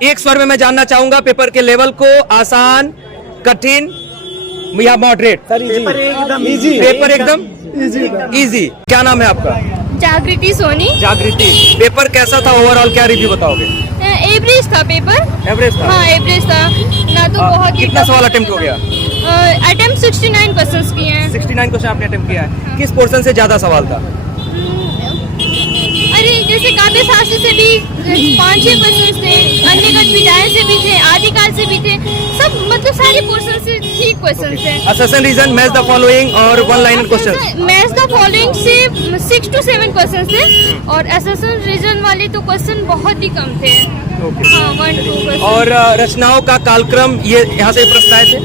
एक स्वर में मैं जानना चाहूंगा पेपर के लेवल को, आसान, कठिन या मॉडरेट? पेपर एकदम इजी। पेपर एकदम इजी। क्या नाम है आपका? जागृति सोनी। जागृति, पेपर कैसा था ओवरऑल, क्या रिव्यू बताओगे? एवरेज था पेपर। एवरेज था? हाँ एवरेज था ना, तो बहुत ही कितना सवाल अटेम्प्ट हो गया? अटेम्प्ट 69 क्वेश्चंस किए हैं। 69 क्वेश्चन आपने अटेम्प्ट किया है। किस पोर्शन से ज्यादा सवाल था? अरे जैसे काव्य शास्त्र से भी 5-6 क्वेश्चंस थे, अन्य गण विधायन से भी थे, आदिकाल से भी थे, सब मतलब सारे पोर्शन से ठीक क्वेश्चन थे। Assertion reason, match the following और one liner question. Match the following से 6 to 7 क्वेश्चन थे और असर्शन रीजन वाले तो क्वेश्चन बहुत ही कम थे। हाँ 1-2 क्वेश्चन। और रचनाओं का कालक्रम, ये यहाँ से प्रश्न आए थे?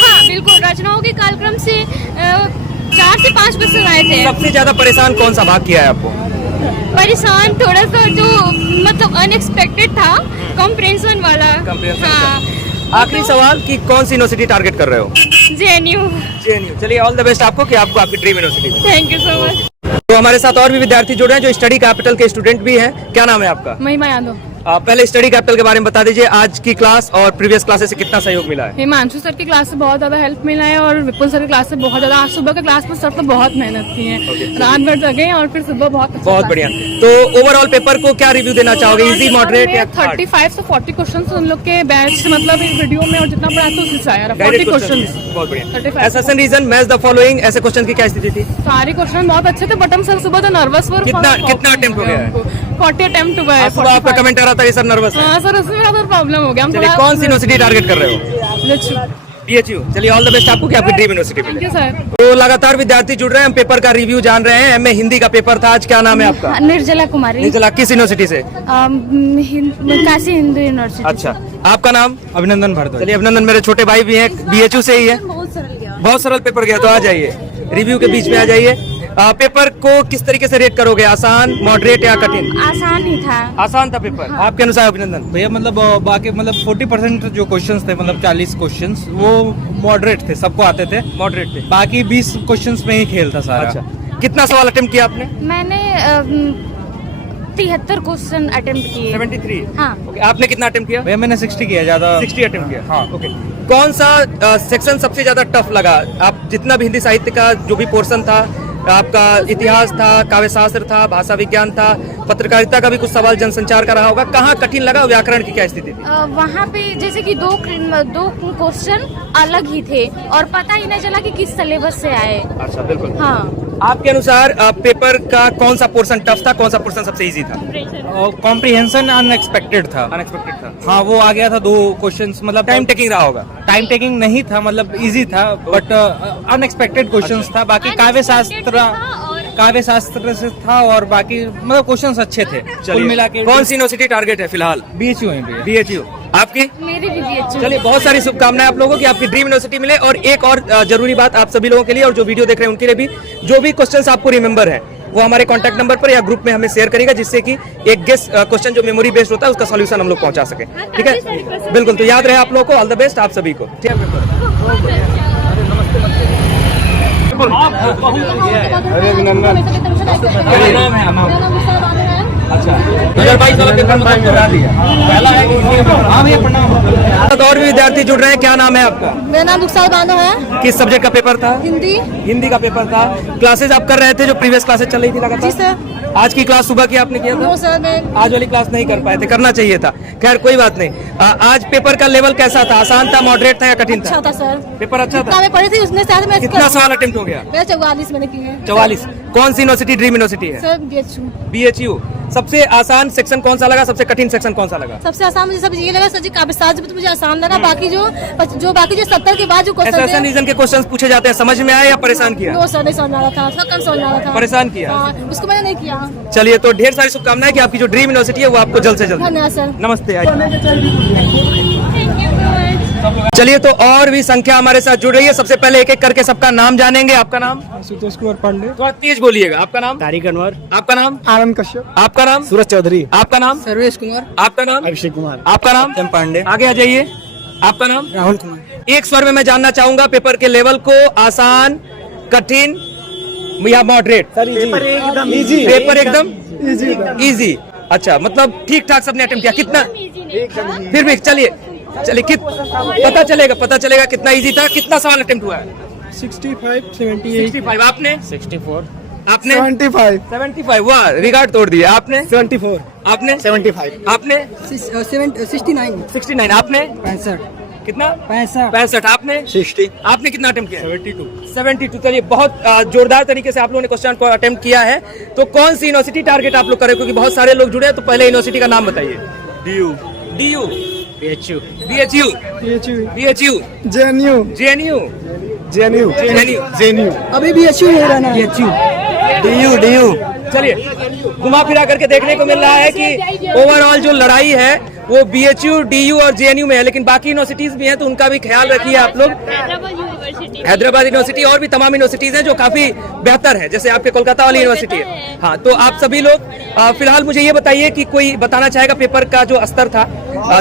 हाँ बिल्कुल, रचनाओं के कालक्रम से 4 से 5 क्वेश्चन आए थे। सबसे ज्यादा परेशान कौन सा भाग किया है आपको? परेशान थोड़ा सा जो मतलब अनएक्सपेक्टेड था, कॉम्प्रिहेंशन वाला। हाँ। आखिरी सवाल कि कौन सी यूनिवर्सिटी टारगेट कर रहे हो? जेएनयू। जेएनयू। चलिए ऑल द बेस्ट आपको कि आपको आपकी ड्रीम यूनिवर्सिटी में। Thank you so much. तो हमारे साथ और भी विद्यार्थी जुड़े हैं जो स्टडी कैपिटल के स्टूडेंट भी हैं। क्या नाम है आपका? महिमा यादव। पहले स्टडी कैपिटल के बारे में बता दीजिए, आज की क्लास और प्रीवियस क्लासेस से कितना सहयोग मिला है? हिमांशु सर की क्लास से बहुत ज्यादा हेल्प मिला है और विपुल सर की क्लास से बहुत ज्यादा। आज सुबह के क्लास में सर तो बहुत मेहनत की है, रात भर जगे और फिर सुबह बहुत अच्छा बहुत बढ़िया। तो ओवरऑल पेपर को क्या रिव्यू देना चाहोगे, इजी, मॉडरेट या 35 से 40 क्वेश्चन उन लोग के बैच मतलब इस वीडियो में और जितना पढ़ा था उससे से आया 40 क्वेश्चन। बहुत बढ़िया। Assertion reason, match the following, ऐसे क्वेश्चन की क्या स्थिति थी? सारे क्वेश्चन बहुत अच्छे थे, बट हम सर सुबह तो नर्वस वर। कितना अटेम्प्ट हो गया है? 40 अटेम्प्ट हुआ है। सुबह आपका कमेंट आ रहा था कि सर नर्वस है। हाँ सर, उसमें मेरा तो प्रॉब्लम हो गया। हम चलिए, कौन सी यूनिवर्सिटी टारगेट कर रहे हो? बीएचयू। चलिए ऑल द बेस्ट आपको कि आपकी ड्रीम यूनिवर्सिटी थैंक मिले। You sir. तो लगातार विद्यार्थी जुड़ रहे हैं, हम पेपर का रिव्यू जान रहे हैं। एमए हिंदी का पेपर था आज, क्या नाम है आपका? निर्जला कुमारी। निर्जला, किस यूनिवर्सिटी से? काशी हिंदू यूनिवर्सिटी। अच्छा, आपका नाम? अभिनंदन भारद्वाज। चलिए अभिनंदन, मेरे छोटे भाई भी हैं, बीएचयू से ही है। बहुत सरल पेपर गया, तो आ जाइए रिव्यू के बीच में आ जाइए। पेपर को किस तरीके से रेट करोगे, आसान, मॉडरेट या कठिन? आसान ही था। आसान था पेपर। आपके अनुसार अभिनंदन? भैया मतलब बाकी मतलब 40% जो क्वेश्चंस थे, मतलब 40 क्वेश्चंस वो मॉडरेट थे, सबको आते थे। मॉडरेट थे। बाकी 20 क्वेश्चंस में ही खेल था सारा। अच्छा, कितना सवाल अटेम्प्ट किया आपने? मैंने 73 क्वेश्चन अटेम्प्ट किए। 73। हाँ। ओके, आपने कितना अटेम्प्ट किया? भैया मैंने 60 किया, ज्यादा 60 अटेम्प्ट किया। हाँ। ओके, कौन सा सेक्शन सबसे ज्यादा टफ लगा? आप जितना भी हिंदी साहित्य का जो भी पोर्शन था, आपका इतिहास था, काव्य शास्त्र था, भाषा विज्ञान था, पत्रकारिता का भी कुछ सवाल जनसंचार का रहा होगा, कहाँ कठिन लगा? व्याकरण की क्या स्थिति थी? वहाँ पे जैसे कि दो क्वेश्चन अलग ही थे और पता ही नहीं चला कि किस सिलेबस से आए। अच्छा, बिल्कुल। हाँ। आपके अनुसार पेपर का कौन सा पोर्शन टफ था, कौन सा पोर्शन सबसे इजी था? कॉम्प्रिहेंशन अनएक्सपेक्टेड था। अनएक्सपेक्टेड था। हाँ, वो आ गया था 2 क्वेश्चंस, मतलब टाइम टेकिंग रहा होगा? टाइम टेकिंग नहीं था, मतलब इजी था, बट अनएक्सपेक्टेड क्वेश्चंस था। बाकी काव्य शास्त्र से था और बाकी मतलब क्वेश्चंस अच्छे थे कुल मिला के। कौन सी यूनिवर्सिटी टारगेट है फिलहाल? बीएचयू है भैया। बीएचयू। आपकी? मेरी भी BHU। चलिए, बहुत सारी शुभकामनाएं आप लोगों की, आपकी ड्रीम यूनिवर्सिटी मिले। और एक और जरूरी बात आप सभी लोगों के लिए और जो वीडियो देख रहे हैं उनके लिए भी, जो भी क्वेश्चंस आपको रिमेंबर है वो हमारे कांटेक्ट नंबर पर या ग्रुप में हमें शेयर करेगा, जिससे कि एक गेस क्वेश्चन जो मेमोरी बेस्ड होता है उसका सॉल्यूशन हम लोग पहुंचा सके। ठीक है, बिल्कुल। तो याद रहे आप लोगों को, ऑल द बेस्ट आप सभी को। ठीक है, और भी विद्यार्थी जुड़ रहे हैं। क्या नाम है आपका? मेरा नाम रुखसार बानो है। किस सब्जेक्ट का पेपर था? हिंदी। हिंदी का पेपर था। क्लासेस आप कर रहे थे, जो प्रीवियस क्लासेस चल रही थी लगातार? जी सर। आज की क्लास सुबह की आपने किया था? नो सर, मैं आज वाली क्लास नहीं कर पाए थे, करना चाहिए था। खैर कोई बात नहीं। आज पेपर का लेवल कैसा था, आसान था, मॉडरेट था या कठिन था? अच्छा था सर। पेपर अच्छा था। मैं पढ़ी थी उसमें साथ में। कितना सवाल अटेम्प्ट हो गया? मेरा 44 मैंने किए। 44। कौन सी यूनिवर्सिटी ड्रीम यूनिवर्सिटी है? Sir BHU। बीएचयू। सबसे आसान सेक्शन कौन सा लगा, सबसे कठिन सेक्शन कौन सा लगा? सबसे आसान मुझे सब ये लगा सर जी, काव्य शास्त्र तो मुझे आसान लगा। बाकी जो 70 के बाद जो क्वेश्चन ऐसे रीजन के क्वेश्चन पूछे जाते हैं, समझ में आए या परेशान किया? नो सर, नहीं समझ आ रहा था, थोड़ा कम समझ आ रहा था। परेशान किया? हाँ, उसको मैंने नहीं किया। चलिए, तो ढेर सारी शुभकामनाएं कि आपकी जो ड्रीम यूनिवर्सिटी है वो आपको जल्द से जल्द। धन्यवाद सर। नमस्ते। चलिए, तो और भी संख्या हमारे साथ जुड़ रही है। सबसे पहले एक एक करके सबका नाम जानेंगे। आपका नाम? आशुतोष कुमार पांडे। थोड़ा तेज बोलिएगा। आपका नाम? तारिक अनवर। आपका नाम? आनंद कश्यप। आपका नाम? सूरज चौधरी। आपका नाम? सर्वेश कुमार। आपका नाम? अभिषेक कुमार। आपका नाम? एम पांडे। आगे आ जाइए। आपका नाम? राहुल कुमार। एक स्वर में मैं जानना चाहूंगा पेपर के लेवल को, आसान, कठिन या मॉडरेट? पेपर एकदम इजी। पेपर एकदम इजी। अच्छा, मतलब ठीक ठाक सबने अटेम्प्ट किया। कितना फिर भी चलिए पता चलेगा कितना इजी था। कितना सवाल अटेम्प्ट हुआ है? 65, 78, 65। आपने? 64, आपने? 75, 75। वाह, रिकॉर्ड तोड़ दिया। आपने? 74, आपने? 75, आपने? 69, 69। आपने? 65, कितना? 65, 65। आपने? 60, आपने कितना अटेम्प्ट किया? 72। चलिए, बहुत जोरदार तरीके से आप लोगों ने क्वेश्चन को अटेम्प्ट किया है। तो कौन सी यूनिवर्सिटी टारगेट आप लोग करें, क्योंकि बहुत सारे लोग जुड़े हैं, तो पहले यूनिवर्सिटी का नाम बताइए। DU, PHU, BHU, JNU, JNU। अभी भी HU हो रहा ना, DU, चलिए, घुमा फिरा करके देखने को मिल रहा है कि ओवरऑल जो लड़ाई है वो BHU, DU और JNU में है, लेकिन बाकी यूनिवर्सिटीज भी हैं, तो उनका भी ख्याल रखिए आप लोग। हैदराबाद यूनिवर्सिटी और भी तमाम यूनिवर्सिटीज हैं जो काफी बेहतर है, जैसे आपके कोलकाता वाली यूनिवर्सिटी है। हाँ, तो आप सभी लोग फिलहाल मुझे ये बताइए कि कोई बताना चाहेगा पेपर का जो स्तर था,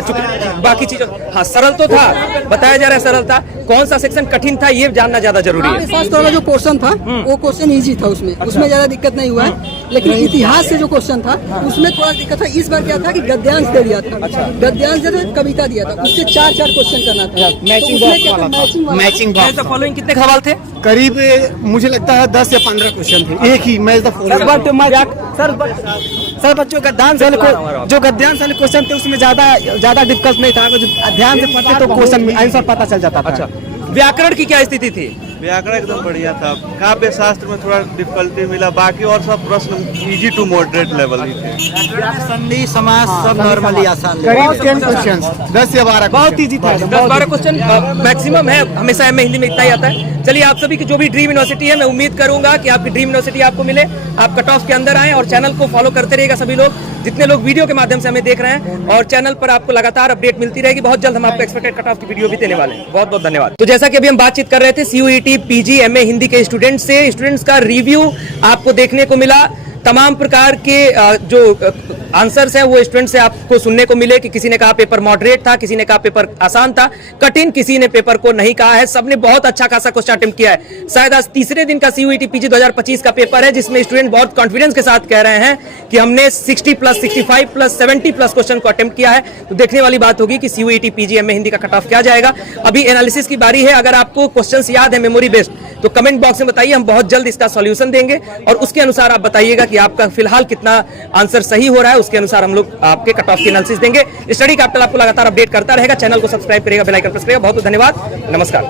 चूंकि बाकी चीजों, हाँ सरल तो था, बताया जा रहा है सरल था, कौन सा सेक्शन कठिन था ये जानना ज्यादा जरूरी है। शास्त्र वाला जो पोर्शन था वो क्वेश्चन इजी था, उसमें ज्यादा दिक्कत नहीं हुआ है। लेकिन इतिहास से जो क्वेश्चन था उसमें थोड़ा दिक्कत था। इस बार क्या था कि गद्यांश दे दिया था, गद्यांश दे दिया, कविता दिया था, उससे 4 क्वेश्चन करना था। मैचिंग फॉलोइंग कितने सवाल थे? करीब मुझे लगता है 10 या 15 क्वेश्चन थे, एक ही मैच द सर बच्चों गद्यांश वाले क्वेश्चन थे, उसमें ज्यादा डिफिकल्ट नहीं था, अगर ध्यान से पढ़ते तो क्वेश्चन आंसर पता चल जाता था। अच्छा, व्याकरण की क्या स्थिति थी? व्याकरण एकदम बढ़िया था। काव्य शास्त्र में थोड़ा डिफिकल्टी मिला, बाकी और सब प्रश्न इजी टू मॉडरेट लेवल ही थे। संधि समास सब नॉर्मली आसान, करीब 10 क्वेश्चन, 10 या 12 बहुत इजी था। 10-12 क्वेश्चन मैक्सिमम है, हमेशा में हिंदी में इतना ही आता है। चलिए, आप सभी की जो भी ड्रीम यूनिवर्सिटी है, मैं उम्मीद करूंगा कि आपकी ड्रीम यूनिवर्सिटी आपको मिले, आप कट ऑफ के अंदर आए, और चैनल को फॉलो करते रहिएगा सभी लोग, जितने लोग वीडियो के माध्यम से हमें देख रहे हैं, और चैनल पर आपको लगातार अपडेट मिलती रहेगी। बहुत जल्द हम आपको एक्सपेक्टेड कट ऑफ की वीडियो भी देने वाले हैं। बहुत बहुत धन्यवाद। तो जैसा कि अभी हम बातचीत कर रहे थे CUET PG MA हिंदी के स्टूडेंट्स का रिव्यू आपको देखने को मिला। तमाम प्रकार के जो आंसर्स हैं वो स्टूडेंट से आपको सुनने को मिले कि किसी ने कहा पेपर मॉडरेट था, किसी ने कहा पेपर आसान था, कठिन किसी ने पेपर को नहीं कहा है। सबने बहुत अच्छा खासा क्वेश्चन अटेम्प्ट किया है। शायद आज तीसरे दिन का CUET PG 2025 का पेपर है, जिसमें स्टूडेंट बहुत कॉन्फिडेंस के साथ कह रहे हैं कि हमने 60 प्लस 65 प्लस 70 प्लस क्वेश्चन को अटेम्प्ट किया है। तो देखने वाली बात होगी कि CUET PG MA हिंदी का कट ऑफ क्या जाएगा। अभी एनालिसिस की बारी है। अगर आपको क्वेश्चंस याद है मेमोरी बेस्ड, तो कमेंट बॉक्स में बताइए, हम बहुत जल्द इसका सॉल्यूशन देंगे, और उसके अनुसार आप बताइएगा कि आपका फिलहाल कितना आंसर सही हो रहा है। उसके अनुसार हम लोग आपके कट ऑफ की एनालिसिस देंगे। स्टडी कैपिटल आपको लगातार अपडेट करता रहेगा। चैनल को सब्सक्राइब करिएगा, बेल आइकन प्रेस करिएगा। बहुत बहुत धन्यवाद, नमस्कार।